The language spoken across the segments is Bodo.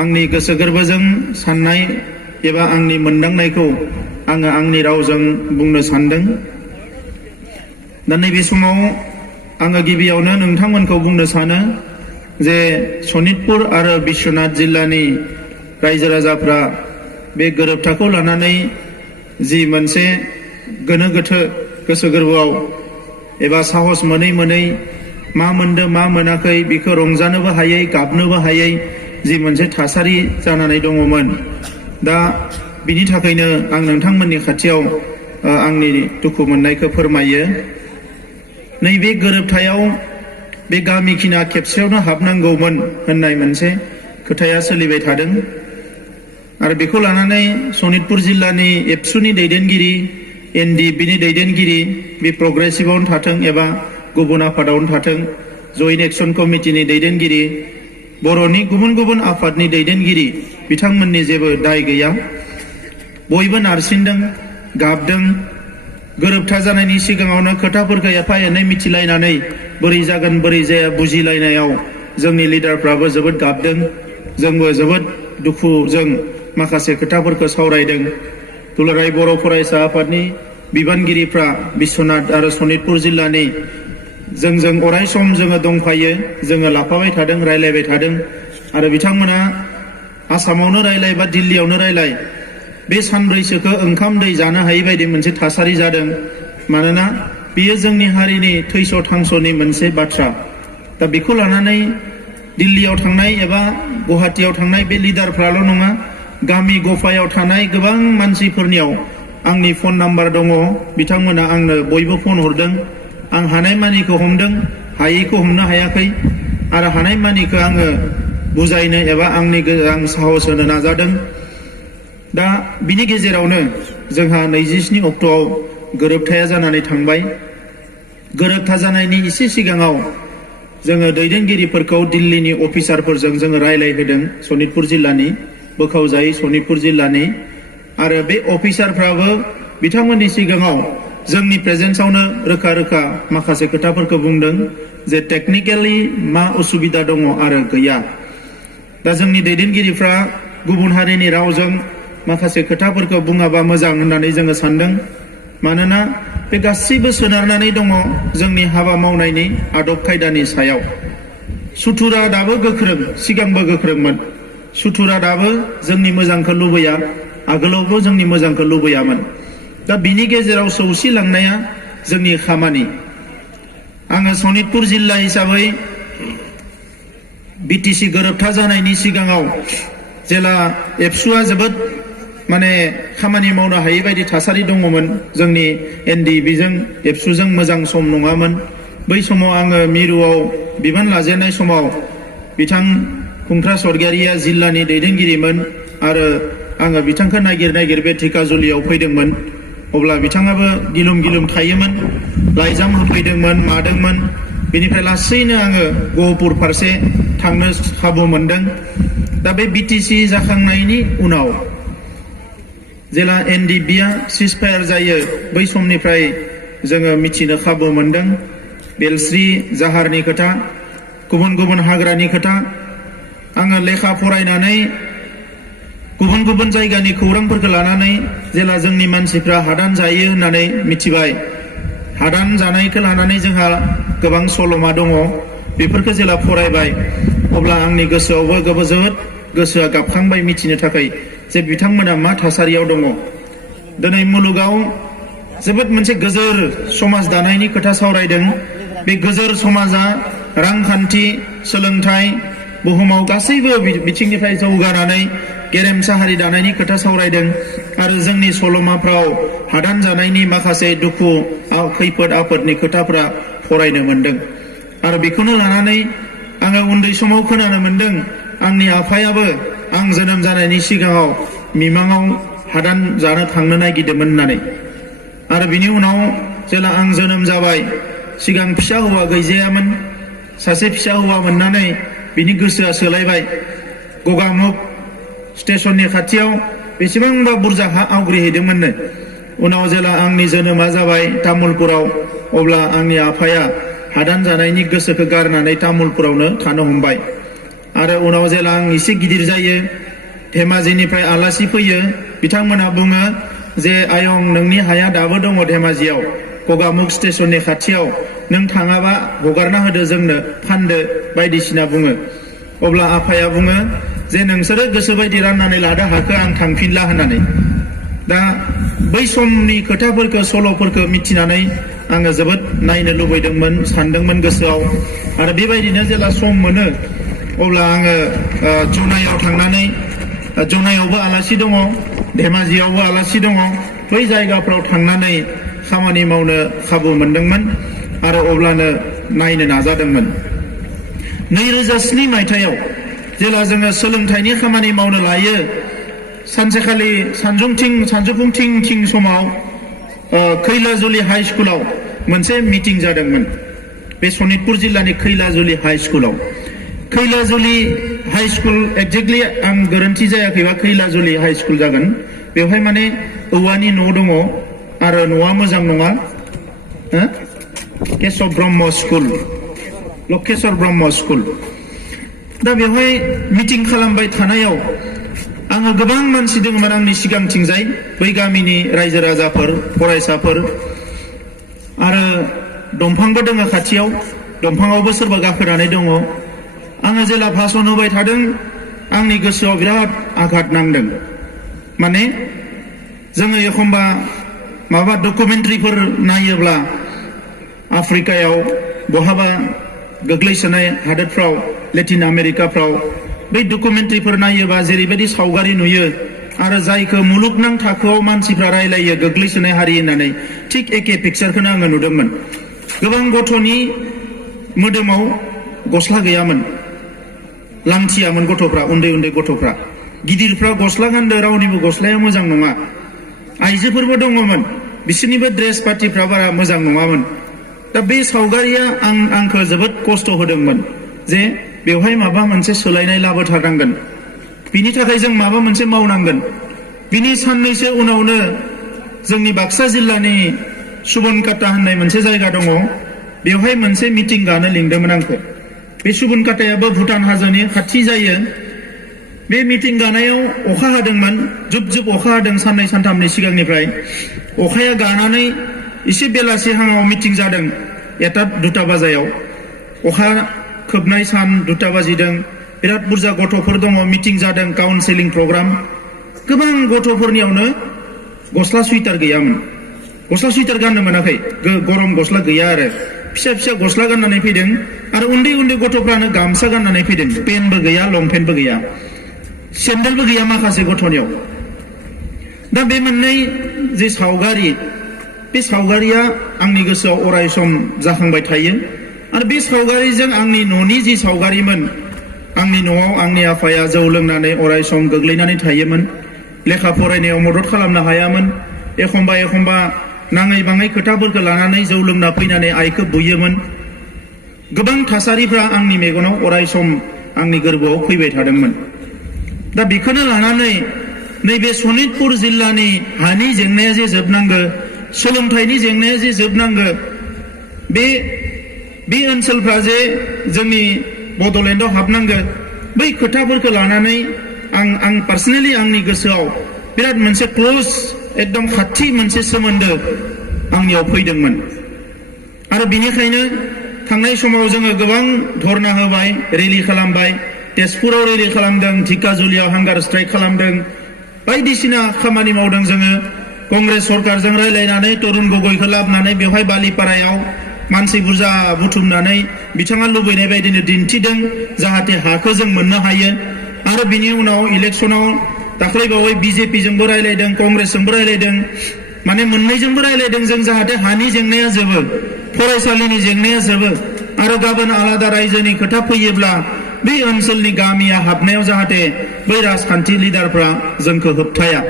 आंनि गोसो गोरबोजों साननाय एबा आंनि मोनदांनायखौ आङो आंनि रावजों बुंनो सानदों। दा नैबे समाव आङो गिबियावनो नोंथांमोनखौ बुंनो सानो जे सनितपुर आरो बिश्वनाथ जिल्लानि रायजो राजाफ्रा बे गोरोबथाखौ लानानै जि मोनसे गोनो गोथो गोसो गोरबोआव एबा साहस मोनै मोनै मा मोनदों मा मोनाखै बेखौ रंजानोबो हायै गाबनोबो हायै जि मोनसे थासारि जानानै दङमोन। दा बिनि थाखायनो आं नोंथांमोननि खाथियाव आंनि दुखु मोननायखौ फोरमायो। नैबे गोरोबथायाव बे गामिखिना खेबसेयावनो हाबनांगौमोन होननाय मोनसे खोथाया सोलिबाय थादों आरो बेखौ लानानै सनितपुर जिल्लानि एबसुनि दैदेनगिरि एनडिएफबिनि दैदेनगिरि बे प्रग्रेसिभआवनो थाथों एबा गुबुन आफादावनो थाथों, जयेन्ट एक्सन कमिटिनि दैदेनगिरि, बर'नि गुबुन गुबुन आफादनि दैदेनगिरि बिथांमोननि जेबो दाय गैया। बयबो नारसिनदों, गाबदों। गोरोबथा जानायनि सिगाङावनो खोथाफोरखौ एफा एनै मिथिलायनानै बोरै जागोन बोरै जाया बुजिलायनायाव जोंनि लिडारफ्राबो जोबोद गाबदों। जोंबो जोबोद दुखुजों माखासे खोथाफोरखौ सावरायदों। दुलाराय बर' फरायसा आफादनि बिबानगिरिफ्रा बिश्वनाथ आरो सनितपुर जिल्लानि जोंजों अराय सम जोङो दंफायो, जोङो लाफाबाय थादों, रायलायबाय थादों आरो बिथांमोना आसामावनो रायलाय बा दिल्लीयावनो रायलाय बे सानब्रैसोखौ ओंखाम दै जानो हायै बायदि मोनसे थासारि जादों। मानोना बेयो जोंनि हारिनि थैस' थांस'नि मोनसे बाथ्रा। दा बेखौ लानानै दिल्लीयाव थांनाय एबा गुवाहाटीयाव थांनाय बे लिडारफ्राल' नङा, गामि गफायाव थानाय गोबां मानसिफोरनियाव आंनि फन नाम्बार दङ। बिथांमोना आंनो बयबो फन हरदों। आं हानायमानिखौ हमदों, हायैखौ हमनो हायाखै आरो हानायमानिखौ आङो बुजायनो एबा आं साहस होनो नाजादों। दा बिनि गेजेरावनो जोंहा 27 अक्ट'आव गोरोबथाया जानानै थांबाय। गोरोबथा जानायनि एसे सिगाङाव जोङो दैदेनगिरिफोरखौ दिल्लीनि अफिसारफोरजों जोङो रायलायहोदों, सनितपुर जिल्लानि बोखावजायै सनितपुर जिल्लानि, आरो बे अफिसारफ्राबो बिथांमोननि सिगाङाव जोंनि प्रेजेन्सआवनो रोखा रोखा माखासे खोथाफोरखौ बुंदों जे टेकनिकेलि मा उसुबिदा दङ आरो गैया। दा जोंनि दैदेनगिरिफ्रा गुबुन हारिनि रावजों माखासे खोथाफोरखौ बुङाबा मोजां होननानै जोङो सानदों। मानोना बे गासैबो सोनारनानै दङ जोंनि हाबा मावनायनि आदब खायदानि सायाव। सुथुरा दाबो गोख्रों, सिगांबो गोख्रोंमोन। सुथुरा दाबो जोंनि मोजांखौ लुबैया, आगोलावबो जोंनि मोजांखौ लुबैयामोन। दा बिनि गेजेराव सौसिलांनाया जोंनि खामानि। आङो सनितपुर जिल्ला हिसाबै बिटिसि गोरोबथा जानायनि सिगाङाव जेला एबसुआ जोबोद खामानि मावनो हायै बायदि थासारि दङमोन, जोंनि एनडिएफबिजों एबसुजों मोजां सम नङामोन। बै समाव आङो मिरुआव बिबान लाजेननाय समाव बिथां खुंख्रा सरगियारिया जिल्लानि दैदेनगिरिमोन आरो आङो बिथांखौ नागिर बे धिकाजुलियाव फैदोंमोन। अब्ला बिथाङाबो गिलुम गिलुम थायोमोन, लाइजाम होफैदोंमोन, मादोंमोन। बेनिफ्राय लासैनो आङो गहपुर फारसे थांनो खाबु मोनदों। दा बे बिटिसि जाखांनायनि उनाव जेला एनडिएफबिआ सिजफायार जायो, बै समनिफ्राय जोङो मिथिनो खाबु मोनदों बेलस्रि जाहारनि खोथा, गुबुन गुबुन हाग्रानि खोथा। आङो लेखा फरायनानै गुबुन गुबुन जायगानि खौरांफोरखौ लानानै जेला जोंनि मानसिफ्रा हादान जायो होननानै मिथिबाय, हादान जानायखौ लानानै जोंहा गोबां सल'मा दङ, बेफोरखौ जेला फरायबाय अब्ला आंनि गोसोआवबो जोबोद गोसोआ गाबखांबाय मिथिनो थाखाय जे बिथांमोना मा थासारियाव दङ। दिनै मुलुगाव जोबोद मोनसे गोजोर समाज दानायनि खोथा सावरायदों। बे गोजोर समाजा रांखान्थि, सोलोंथाइ, बुहुमाव गासैबो बिथिंनिफ्राय जौगानानै गेरेमसा हारि दानायनि खोथा सावरायदों आरो जोंनि सल'माफ्राव हादान जानायनि माखासे दुखु खैफोद आफोदनि खोथाफ्रा फरायनो मोनदों। आरो बेखौनो लानानै आङो उन्दै समाव खोनानो मोनदों आंनि आफायाबो आं जोनोम जानायनि सिगाङाव मिमाङाव हादान जानो थांनो नागिरदोंमोन होननानै। आरो बिनि उनाव जेला आं जोनोम जाबाय, सिगां फिसा हौवा गैजायामोन, सासे फिसा हौवा मोननानै बिनि गोसोआ सोलायबाय। गगामुख स्टेशननि खाथियाव बेसेबांबा बुरजा हा आवग्रिहैदोंमोननो। उनाव जेला आंनि जोनोमा जाबाय तामुलपुराव, अब्ला आंनि आफाया हादान जानायनि गोसोखौ गारनानै तामुलपुरावनो थानो हमबाय आरो उनाव जेला आं एसे गिदिर जायो धेमाजिनिफ्राय आलासि फैयो बिथांमोना बुङो जे आयं नोंनि हाया दाबो दङ धेमाजियाव गगामुख स्टेशननि खाथियाव नों थाङाबा हगारना होदो जोंनो फानदो बायदिसिना बुङो अब्ला आफाया बुङो जे नोंसोरो गोसोबायदि राननानै लादो हाखौ आं थांफिनला होननानै दा बै समनि खोथाफोरखौ सल'फोरखौ मिथिनानै आङो जोबोद नायनो लुबैदोंमोन सानदोंमोन गोसोआव आरो बेबायदिनो जेला सम मोनो अब्ला आङो जनायाव थांनानै जनायावबो आलासि दङ धेमाजियावबो आलासि दङ बै जायगाफ्राव थांनानै खामानि मावनो खाबु मोनदोंमोन आरो अब्लानो नायनो नाजादोंमोन 2007 मायथाइयाव जेला जोङो सोलोंथाइनि खामानि मावनो लायो सानसेखालि सानजौफुंथिं समाव खैलाजुलि हाई स्कुलाव मोनसे मिटिं जादोंमोन बे सनितपुर जिल्लानि खैलाजुलि हाई स्कुलाव खैलाजुलि हाई स्कुल एक्जेक्टलि आं गोरोन्थि जायाखैबा खैलाजुलि हाई स्कुल जागोन बेवहाय माने औवानि न' दङ आरो न'आ मोजां नङा केशव ब्रह्म स्कुल लकेश्वर ब्रह्म स्कुल दा बेवहाय मिटिं खालामबाय थानायाव आङो गोबां मानसि दङमोन आंनि सिगांथिंजाय बै गामिनि रायजो राजाफोर फरायसाफोर आरो दंफांबो दङ खाथियाव दंफाङावबो सोरबा गाखोनानै दङ आङो जेला भाषण होबाय थादों आंनि गोसोआव बिराद आघात नांदों माने जोङो एखमबा माबा डकुमेन्टारिफोर नायोब्ला आफ्रिकायाव बहाबा गोग्लैसोनाय हादोरफ्राव लेटिन आमेरिकाफ्राव बै डकुमेन्टारिफोर नायोबा जेरैबायदि सावगारि नुयो आरो जायखौ मुलुगनां थाखोआव मानसिफ्रा रायलायो गोग्लैसोनाय हारि होननानै थिक एखे पिक्चारखौनो आङो नुदोंमोन गोबां गथ'नि मोदोमाव गस्ला गैयामोन लांथियामोन गथ'फ्रा उन्दै गथ'फ्रा गिदिरफ्रा गस्ला गानदो रावनिबो गस्लाया मोजां नङा आइजोफोरबो दङमोन बिसोरनिबो ड्रेस पार्टिफ्रा बारा मोजां नङामोन दा बे सावगारिया आंखौ जोबोद खस्थ' होदोंमोन जे बेवहाय माबा मोनसे सोलायनाय लाबोथारनांगोन बिनि थाखाय जों माबा मोनसे मावनांगोन बिनि साननैसो उनावनो जोंनि बाक्सा जिल्लानि सुबनकाटा होननाय मोनसे जायगा दङ बेवहाय मोनसे मिटिं गानो लिंदोंमोन आंखौ बे सुबनकाटायाबो भुटान हाजोनि खाथि जायो बे मिटिं गानायाव अखा हादोंमोन जुब अखा हादों साननै सानथामनि सिगांनिफ्राय अखाया गानानै एसे बेलासि हाङाव मिटिं जादों 1-2 बाजायाव अखा खोबनाय सान 2 बाजिदों बिराद बुरजा गथ'फोर दङ मिटिं जादों काउन्सिलिं प्रग्राम गोबां गथ'फोरनियावनो गस्ला सुइटार गैयामोन गस्ला सुइटार गाननो मोनाखै गरम गस्ला गैया आरो फिसा गस्ला गाननानै फैदों आरो उन्दै गथ'फ्रानो गामसा गाननानै फैदों पेन्टबो गैया लंपेन्टबो गैया सेन्देलबो गैया माखासे गथ'नियाव दा बे मोननै जे सावगारि बे सावगारिया आंनि गोसोआव अराय सम जाखांबाय थायो आरो बे सावगारिजों आंनि न'नि जि सावगारिमोन आंनि न'आव आंनि आफाया जौ लोंनानै अराय सम गोग्लैनानै थायोमोन लेखा फरायनायाव मदद खालामनो हायामोन एखमबा नाङै बाङै खोथाफोरखौ लानानै जौ लोंना फैनानै आइखौ बुयोमोन गोबां थासारिफ्रा आंनि मेगनाव अराय सम आंनि गोरबोआव फैबाय थादोंमोन दा बेखौनो लानानै नैबे सनितपुर जिल्लानि हानि जेंनाया जे जोबनांगो सोलोंथाइनि जेंनाया जे जोबनांगो बे ओनसोलफ्रा जे जोंनि बड'लेण्डआव हाबनांगो बै खोथाफोरखौ लानानै आं पार्सनेलि आंनि गोसोआव बिराद मोनसे क्लोज एकदम खाथि मोनसे सोमोन्दो आंनियाव फैदोंमोन आरो बिनिखायनो थांनाय समाव जोङो गोबां धरना होबाय रेलि खालामबाय तेजपुराव रेलि खालामदों धिकाजुलियाव हांगार स्ट्राइक खालामदों बायदिसिना खामानि मावदों जोङो कंग्रेस सरकारजों रायलायनानै तरुण गगैखौ लाबोनानै बेवहाय बालिपारायाव मानसि बुरजा बुथुमनानै बिथाङा लुबैनाय बायदिनो दिन्थिदों जाहाथे हाखौ जों मोननो हायो आरो बिनि उनाव इलेक्शनाव दाख्लैबावै बिजेपिजोंबो रायलायदों कंग्रेसजोंबो रायलायदों माने मोननैजोंबो रायलायदों जों जाहाथे हानि जेंनाया जोबो फरायसालिनि जेंनाया जोबो आरो गाबोन आलादा रायजोनि खोथा फैयोब्ला बे ओनसोलनि गामिया हाबनायाव जाहाथे बै राजखान्थि लिडारफ्रा जोंखौ होबथाया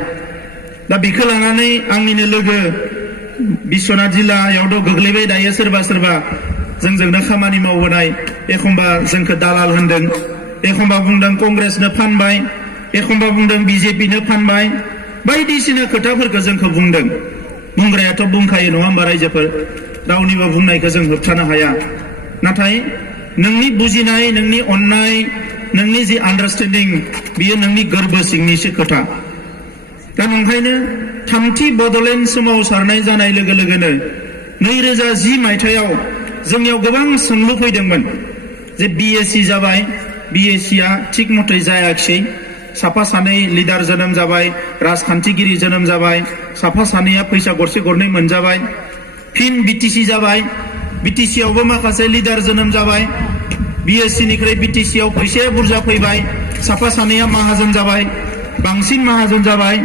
दा बेखौ लानानै आंनिनो लोगो बिश्वनाथ जिल्लायावथ' गोग्लैबाय दायो सोरबा जोंजोंनो खामानि मावबोनाय एखमबा जोंखौ दालाल होनदों एखमबा बुंदों कंग्रेसनो फानबाय एखमबा बुंदों बिजेपिनो फानबाय बायदिसिना खोथाफोरखौ जोंखौ बुंग्रायाथ' बुंखायो नङा होमबा रायजोफोर रावनिबो बुंनायखौ जों होबथानो हाया नाथाय नोंनि बुजिनाय नोंनि अननाय नोंनि जि आन्डारस्टेन्डिं बियो नोंनि गोरबो सिंनिसो खोथा दा नंखायनो थामथि बड'लेण्ड सोमावसारनाय जानाय लोगो लोगोनो 2010 मायथाइयाव जोंनियाव गोबां सोंलु फैदोंमोन जे बीएससी जाबाय बीएससीआ थिक मथे जायाखिसै साफा सानै लिडार जोनोम जाबाय राजखान्थिगिरि जोनोम जाबाय साफा सानैया फैसा गरसे गरनै मोनजाबाय फिन बीटीसी जाबाय बीटीसी आवबो माखासे लिडार जोनोम जाबाय बीएससी निफ्राय बीटीसी आव फैसाया बुरजा फैबाय साफा सानैया माहाजोन जाबाय बांसिन माहाजोन जाबाय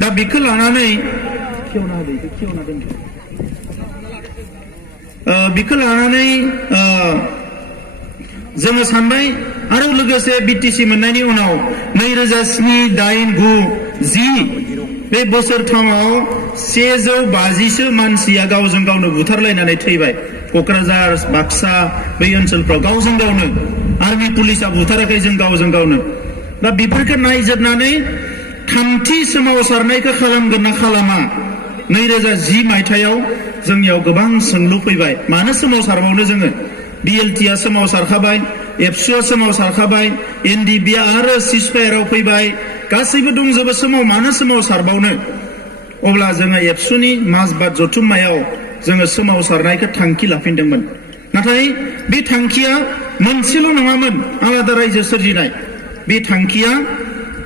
दा बेखौ लानानै जोङो सानबाय आरो लोगोसे बीटीसी मोननायनि उनाव 2007, 8, 9, 10 बे बोसोरथामाव 150सो मानसिया गावजों गावनो बुथारलायनानै थैबाय क'क्राझार बाक्सा बै ओनसोलफ्राव गावजों गावनो आर्मी पुलिसा बुथाराखै जों गावजों गावनो दा बेफोरखौ नायजोबनानै थामथि सोमावसारनायखौ खालामगोन ना खालामा 2010 मायथाइयाव जोंनियाव गोबां सोंलु फैबाय मानो सोमावसारबावनो जोङो बीएलटीआ सोमावसारखाबाय एबसुआ सोमावसारखाबाय एनडीबीआ आरो सिजफायाराव फैबाय गासैबो दंजोबो मानो सोमावसारबावनो अब्ला जोङो एबसुनि मासबाद जथुम्मायाव जोङो सोमावसारनायखौ थांखि लाफिनदोंमोन नाथाय बे थांखिया मोनसेल' नङामोन आलादा रायजो सोरजिनाय बे थांखिया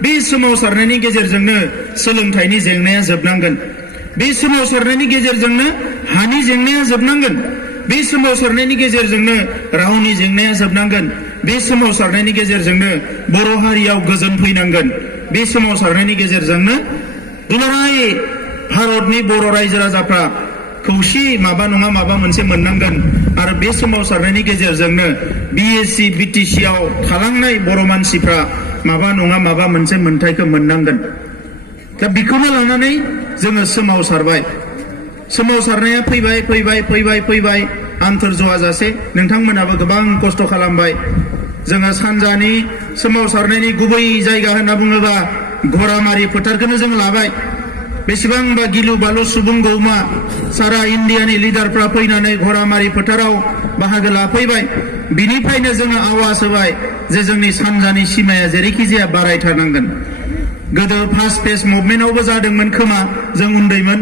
बे सोमावसारनायनि गेजेरजोंनो सोलोंथाइनि जेंनाया जोबनांगोन बे सोमावसारनायनि गेजेरजोंनो हानि जेंनाया जोबनांगोन बे सोमावसारनायनि गेजेरजोंनो रावनि जेंनाया जोबनांगोन बे सोमावसारनायनि गेजेरजोंनो बर' हारियाव गोजोन फैनांगोन बे सोमावसारनायनि गेजेरजोंनो दुलाराय भारतनि बर' रायजो राजाफ्रा खौसे माबा नङा माबा मोनसे मोननांगोन आरो बे सोमावसारनायनि गेजेरजोंनो बीएससी बीटीसी आव थालांनाय बर' मानसिफ्रा माबा नङा माबा मोनसे मोनथायखौ मोननांगोन दा बेखौनो लानानै जोङो सोमावसारबाय सोमावसारनाया फैबाय आंथोरज'आ जासे नोंथांमोनाबो गोबां खस्थ' खालामबाय जोङो सानजानि सोमावसारनायनि गुबै जायगा होनना बुङोबा घरामारि फोथारखौनो जों लाबाय बेसेबांबा गिलु बालु सुबुं गौमा सारा इन्डियानि लिडारफ्रा फैनानै घरामारि फोथाराव बाहागो लाफैबाय बिनिफ्रायनो जोङो आवाज होबाय जे जोंनि सानजानि सिमाया जेरैखि जाया बारायथारनांगोन गोदो फार्स्ट फेज मुभमेन्टआवबो जादोंमोन खोमा जों उन्दैमोन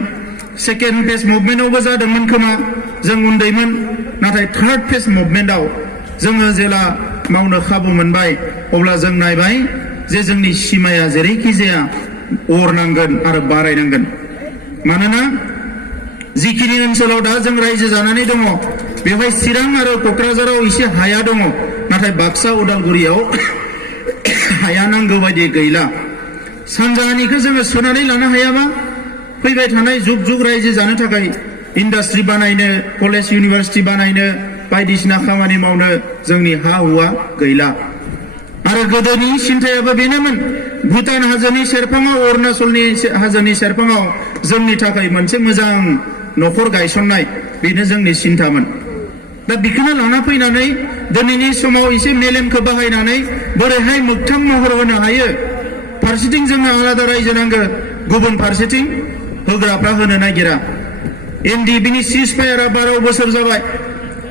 सेकेन्ड फेज मुभमेन्टआवबो जादोंमोन खोमा जों उन्दैमोन नाथाय थार्ड फेज मुभमेन्टआव जोङो जेला मावनो खाबु मोनबाय अब्ला जों नायबाय जे जोंनि सिमाया जेरैखि जाया अरनांगोन आरो बारायनांगोन मानोना जिखिनि ओनसोलाव दा जों रायजो जानानै दङ बेवहाय चिरां आरो क'क्राझाराव एसे हाया दङ नाथाय बाक्सा उदालगुरियाव हाया नांगौ बायदि गैला सानजानिखौ जोङो सोनानै लानो हायाबा फैबाय थानाय जुग जुग रायजो जानो थाखाय इन्डास्ट्रि बानायनो कलेज इउनिभार्सिटि बानायनो बायदिसिना खामानि मावनो जोंनि हा हुआ गैला आरो गोदोनि सिन्थायाबो बेनोमोन भुटान हाजोनि सेरफाङाव अरुणाचलनि हाजोनि सेरफाङाव जोंनि थाखाय मोनसे मोजां न'खर गायसननाय बेनो जोंनि सिन्थामोन दा बेखौनो लाना फैनानै दिनैनि समाव एसे मेलेमखौ बाहायनानै बोरैहाय मोगथां महर होनो हायो फारसेथिं जोंनो आलादा रायजो नांगौ गुबुन फारसेथिं होग्राफ्रा होनो नागिरा एनडीबीनि सिजफायारा 12 बोसोर जाबाय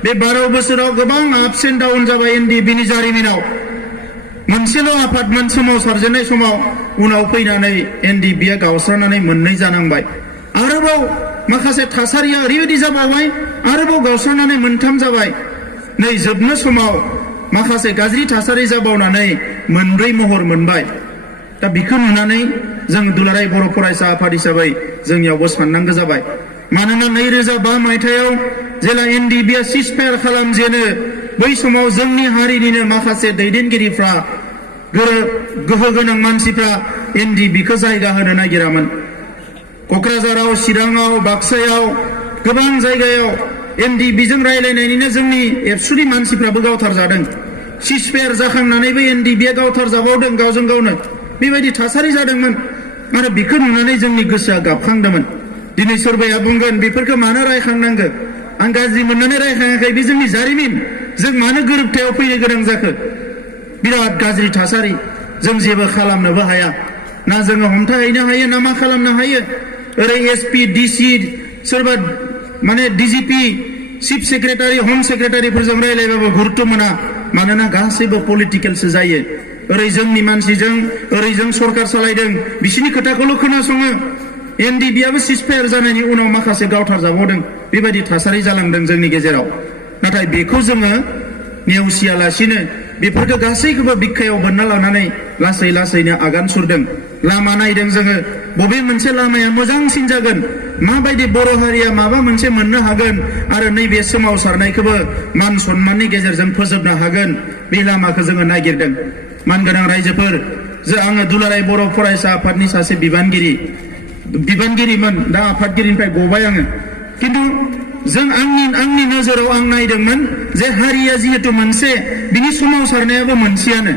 बे 12 बोसोराव गोबां आपस एन्ड डाउन जाबाय एनडीबीनि जारिमिनाव मोनसेल' आफादमोन सोमावसारजेननाय समाव उनाव फैनानै एनडीबीआ गावस्रानानै मोननै जानांबाय आरोबाव माखासे थासारिया ओरैबायदि जाबावबाय आरोबाव गावस्रानानै मोनथाम जाबाय नै जोबनो समाव माखासे गाज्रि थासारि जाबावनानै मोनब्रै महर मोनबाय दा बेखौ नुनानै जों दुलाराय बर' फरायसा आफाद हिसाबै जोंनियावबो साननांगौ जाबाय मानोना 2005 मायथाइयाव जेला एनडीबीआ सिजफायार खालामजेनो बै समाव जोंनि हारिनिनो माखासे दैदेनगिरिफ्रा गोहो गोनां मानसिफ्रा एनडीबीखौ जायगा होनो नागिरामोन क'क्राझाराव चिराङाव बाक्सायाव गोबां जायगायाव एनडीबीजों रायलायनायनिनो जोंनि एबसुनि मानसिफ्राबो गावथारजादों सिजफायार जाखांनानैबो एनडीबीआ गावथारजाबावदों गावजों गावनो बेबायदि थासारि जादोंमोन आरो बेखौ नुनानै जोंनि गोसोआ गाबखांदोंमोन दिनै सोरबाया बुंगोन बेफोरखौ मानो रायखांनांगौ आं गाज्रि मोननानै रायखाङाखै बे जोंनि जारिमिन जों मानो गोरोबथायाव फैनो गोनां जाखो बिराद गाज्रि थासारि जों जेबो खालामनोबो हाया ना जोङो हमथाहैनो हायो ना मा खालामनो हायो ओरै एसपि डिसि सोरबा माने डिजिपि चिफ सेक्रेटारि हम सेक्रेटारिफोरजों रायलायबाबो गुरुत्व मोना मानोना गासैबो पलिटिकेलसो जायो ओरै जोंनि मानसिजों ओरै जों सरकार सालायदों बिसिनि खोथाखौल' खोनासङो एनडिबिआबो सिजफायार जानायनि उनाव माखासे गावथार जाबावदों बेबायदि थासारि जालांदों जोंनि गेजेराव नाथाय बेखौ जोङो नेवसियालासिनो बेफोरखौ गासैखौबो बिखायाव बोनना लानानै लासै लासैनो आगान सुरदों लामा नायदों जोङो बबे मोनसे लामाया मोजांसिन जागोन माबायदि बर' हारिया माबा मोनसे मोननो हागोन आरो नैबे सोमावसारनायखौबो मान सन्माननि गेजेरजों फोजोबनो हागोन बे लामाखौ जोङो नागिरदों मानगोनां रायजोफोर आङो दुलाराय बर' फरायसा आफादनि सासे बिबानगिरिमोन दा आफादगिरिनिफ्राय गबाय आङो किन्तु जों आंनि नोजोराव आं नायदोंमोन जे हारिया जिहेतु मोनसे बिनि सोमावसारनायाबो मोनसेयानो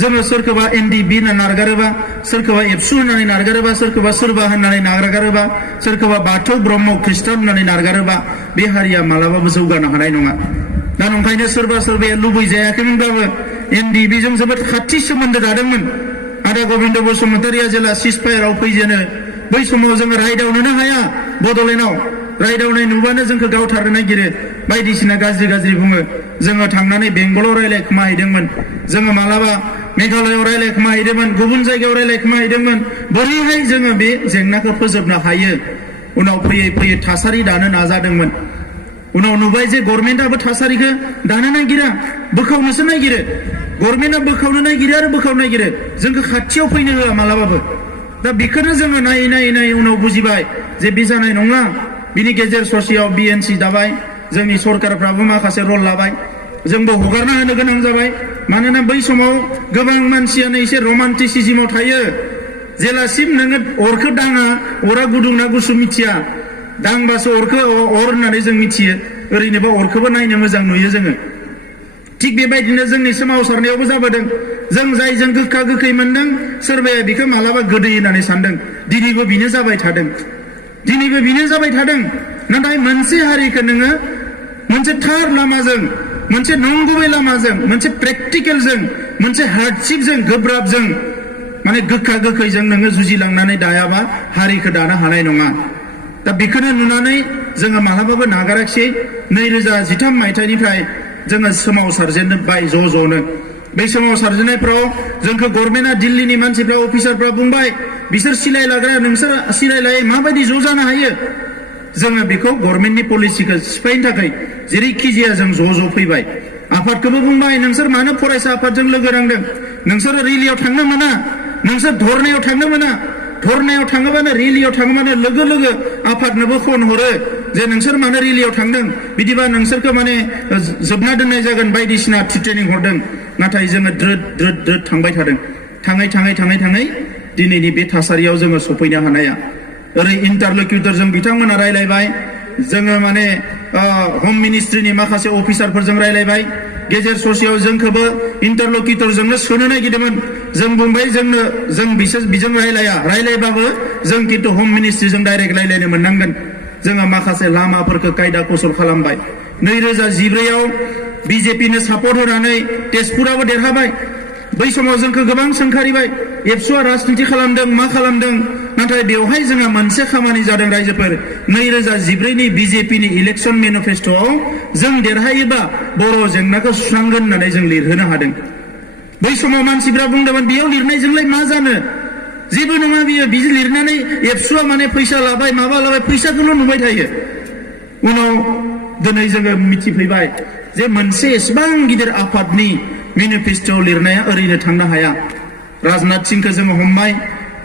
जोङो सोरखौबा एनडिबि होनना नारगारोबा सोरखौबा एबसु होननानै नारगारोबा सोरखौबा सोरबा होननानै नारगारोबा सोरखौबा बाथौ ब्रह्म ख्रिस्टान होननानै नारगारोबा बे हारिया मालाबाबो जौगानो हानाय नङा दा नंखायनो सोरबा सोरबाया लुबैजायाखैमोनब्लाबो एनडिबिजों जोबोद खाथि सोमोन्दो दादोंमोन आदा गबिन्द बसुमतारिया जेला सिजफायाराव फैजेनो बै समाव जोङो रायदावनोनो हाया बड'लेण्डआव रायदावनाय नुबानो जोंखौ गावथारनो नागिरो बायदिसिना गाज्रि बुङो जोङो थांनानै बेंगलाव रायलायखोमाहैदोंमोन जोङो मालाबा मेघालयआव रायलायखोमाहैदोंमोन गुबुन जायगायाव रायलायखोमाहैदोंमोन बोरैहाय जोङो बे जेंनाखौ फोजोबनो हायो उनाव फैयै थासारि दानो नाजादोंमोन उनाव नुबाय जे गभर्नमेन्टआबो थासारिखौ दानो नागिरा बोखावनोसो नागिरो गभर्नमेन्टआ बोखावनो नागिरो आरो बोखावनो नागिरो जोंखौ खाथियाव फैनो होआ मालाबाबो दा बेखौनो जोङो नायै उनाव बुजिबाय जे बे जानाय नंला बिनि गेजेर ससेयाव बिएनसि दाबाय जोंनि सरकारफ्राबो माखासे रल लाबाय जोंबो हगारना होनो गोनां जाबाय मानोना बै समाव गोबां मानसियानो एसे रमान्टिसिजमाव थायो जेलासिम नोङो अरखौ दाङा अरा गुदुं ना गुसु मिथिया दांबासो अर होननानै जों मिथियो ओरैनोबा अरखौबो नायनो मोजां नुयो जोङो थिग बेबायदिनो जोंनि सोमावसारनायावबो जाबोदों जों जायजों गोखा गोखै मोनदों सोरबाया बेखौ मालाबा गोदै होननानै सानदों दिनैबो बेनो जाबाय थादों नाथाय मोनसे हारिखौ नोङो मोनसे थार लामाजों मोनसे नंगुबै लामाजों मोनसे प्रेक्टिकेलजों मोनसे हार्डशिपजों गोब्राबजों माने गोखा गोखैजों नोङो जुजिलांनानै दायाबा हारिखौ दानो हानाय नङा दा बेखौनो नुनानै जोङो मालाबाबो नागाराखिसै 2013 मायथाइनिफ्राय जोङो सोमावसारजेनबाय ज'नो बै सोमावसारजेननायफ्राव जोंखौ गभर्नमेन्टआ दिल्लीनि मानसिफ्रा अफिसारफ्रा बुंबाय बिसोर सिलाय लाग्रा नोंसोर सिलाय लायै माबायदि ज' जानो हायो जोङो बेखौ गभर्नमेन्टनि पलिसिखौ सिफायनो थाखाय जेरैखि जाया जों ज' फैबाय आफादखौबो बुंबाय नोंसोर मानो फरायसा आफादजों लोगो नांदों नोंसोर रेलियाव थांनो मोना नोंसोर धरनायाव थांनो मोना धरनायाव थाङोबानो रेलियाव थाङोबानो लोगो आफादनोबो फन हरो जे नोंसोर मानो रेलियाव थांदों बिदिबा नोंसोरखौ माने जोबना दोननाय जागोन बायदिसिना ट्रेनिं हरदों नाथाय जोङो द्रोद थांबाय थादों थाङै दिनैनि बे थासारियाव जोङो सफैनो हानाया ओरै इन्टारलकिउटरजों बिथांमोना रायलायबाय जोङो माने होम मिनिस्ट्रिनि माखासे अफिसारफोरजों रायलायबाय गेजेर ससेयाव जोंखौबो इन्टारलकिउटरजोंनो सोनो नागिरदोंमोन जों बुंबाय जों बिजों रायलायबाबो जों खिन्थु होम मिनिस्ट्रिजों डाइरेक्ट रायलायनो मोननांगोन जोङो माखासे लामाफोरखौ कायदा कसर खालामबाय 2014आव बिजेपिनो सापर्ट होनानै तेजपुराबो देरहाबाय बै समाव जोंखौ गोबां सोंखारिबाय एबसुआ राजनिति खालामदों मा खालामदों नाथाय बेवहाय जोंहा मोनसे खामानि जादों रायजोफोर 2014नि बिजेपिनि इलेक्सन मेनिफेस्ट'आव जों देरहायोबा बर' जेंनाखौ सुस्रांगोन होननानै जों लिरहोनो हादों बै समाव मानसिफ्रा बुंदोंमोन बेयाव लिरनायजोंलाय मा जानो जेबो नङा बियो लिरनानै एबसुआ माने फैसा लाबाय माबा लाबाय फैसाखौल' नुबाय थायो उनाव दिनै जोङो मिथिफैबाय जे मोनसे एसेबां गिदिर आफादनि मेनिफेस्ट'आव लिरनाया ओरैनो थांनो हाया राजनाथ सिंहखौ जोङो हमबाय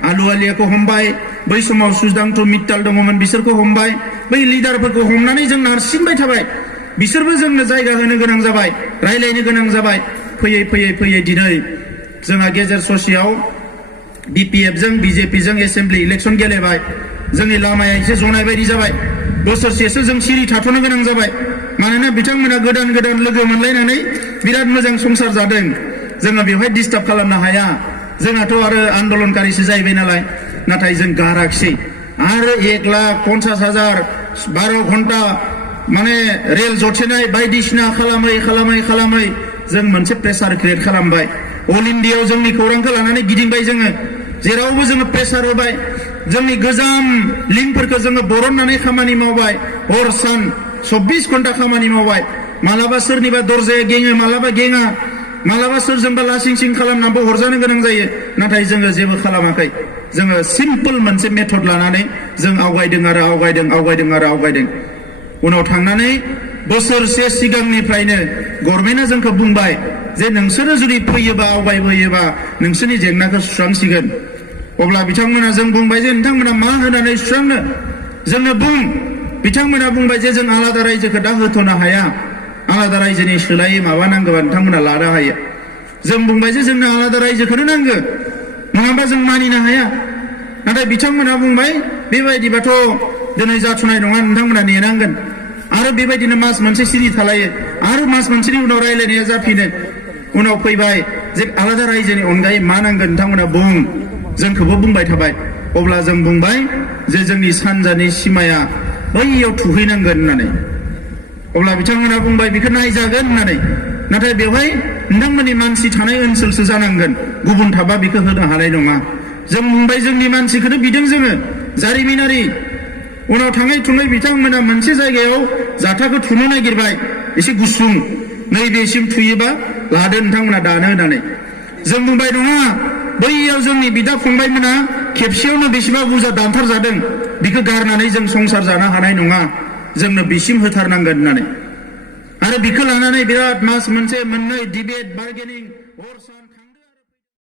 आलुवालियाखौ हमबाय बै समाव सुदांत मित्ताल दङमोन बिसोरखौ हमबाय बै लिडारफोरखौ हमनानै जों नारसिनबाय थाबाय बिसोरबो जोंनो जायगा होनो गोनां जाबाय रायलायनो गोनां जाबाय फैयै दिनै जोंहा गेजेर ससेयाव बिपिएफजों बिजेपिजों एसेम्बलि इलेक्सन गेलेबाय जोंनि लामाया एसे जनाय बायदि जाबाय बोसोरसेसो जों सिरि थाथ'नो गोनां जाबाय मानोना बिथांमोना गोदान लोगो मोनलायनानै बिराद मोजां संसार जादों जोङो बेवहाय डिस्टार्ब खालामनो हाया जोंहाथ' आरो आन्दलनकारिसो जाहैबाय नालाय नाथाय जों गाराखिसै आरो 1,50,000 12 घन्टा माने रेल जथेनाय बायदिसिना खालामै जों मोनसे प्रेसार क्रिएट खालामबाय अल इन्डियायाव जोंनि खौरांखौ लानानै गिदिंबाय जोङो जेरावबो जोङो प्रेसार होबाय जोंनि गोजाम लिंकफोरखौ जोङो बरननानै खामानि मावबाय हर सान 24 घन्टा खामानि मावबाय मालाबा सोरनिबा दरजाया गेङो मालाबा गेङा मालाबा सोरजोंबा लासिं सिं खालामनानैबो हरजानो गोनां जायो नाथाय जोङो जेबो खालामाखै जोङो सिम्पल मोनसे मेथड लानानै जों आवगायदों आरो आवगायदों उनाव थांनानै बोसोरसे सिगांनिफ्रायनो गभर्नमेन्टआ जोंखौ बुंबाय जे नोंसोरो जुदि फैयोबा आवगायबोयोबा नोंसोरनि जेंनाखौ सुस्रांसिगोन अब्ला बिथांमोना जों बुंबाय जे नोंथांमोना मा होनानै सुस्रांनो जोंनो बुं बिथांमोना बुंबाय जे जों आलादा रायजोखौ दा होथ'नो हाया आलादा रायजोनि सोलायै माबा नांगौबा नोंथांमोना लानो हायो जों बुंबाय जे जोंनो आलादा रायजोखौनो नांगौ नङाबा जों मानिनो हाया नाथाय बिथांमोना बुंबाय बेबायदिबाथ' दिनै जाथ'नाय नङा नोंथांमोना नेनांगोन आरो बेबायदिनो मास मोनसे सिरि थालायो आरो मास मोनसेनि उनाव रायलायनाया जाफिनो उनाव फैबाय जे आलादा रायजोनि अनगायै मा नांगोन नोंथांमोना बुं जोंखौबो बुंबाय थाबाय अब्ला जों बुंबाय जे जोंनि सानजानि सिमाया बैयाव थुहैनांगोन होननानै अब्ला बिथांमोना बुंबाय बेखौ नायजागोन होननानै नाथाय बेवहाय नोंथांमोननि मानसि थानाय ओनसोलसो जानांगोन गुबुन थाबा बेखौ होनो हानाय नङा जों बुंबाय जोंनि मानसिखौनो बिदों जोङो जारिमिनारि उनाव थाङै थुङै बिथांमोना मोनसे जायगायाव जाथाखौ थुनो नागिरबाय एसे गुसुं नैबेसिम थुयोबा लादो नोंथांमोना दानो होननानै जों बुंबाय नङा बैयाव जोंनि बिदा फंबायमोना खेबसेयावनो बेसेबा बुरजा दानथार जादों बेखौ गारनानै जों संसार जानो हानाय नङा जोंनो बिसिम होथारनांगोन होननानै आरो बेखौ लानानै बिराद मास मोनसे मोननै डिबेट बार्गेनिं हर सान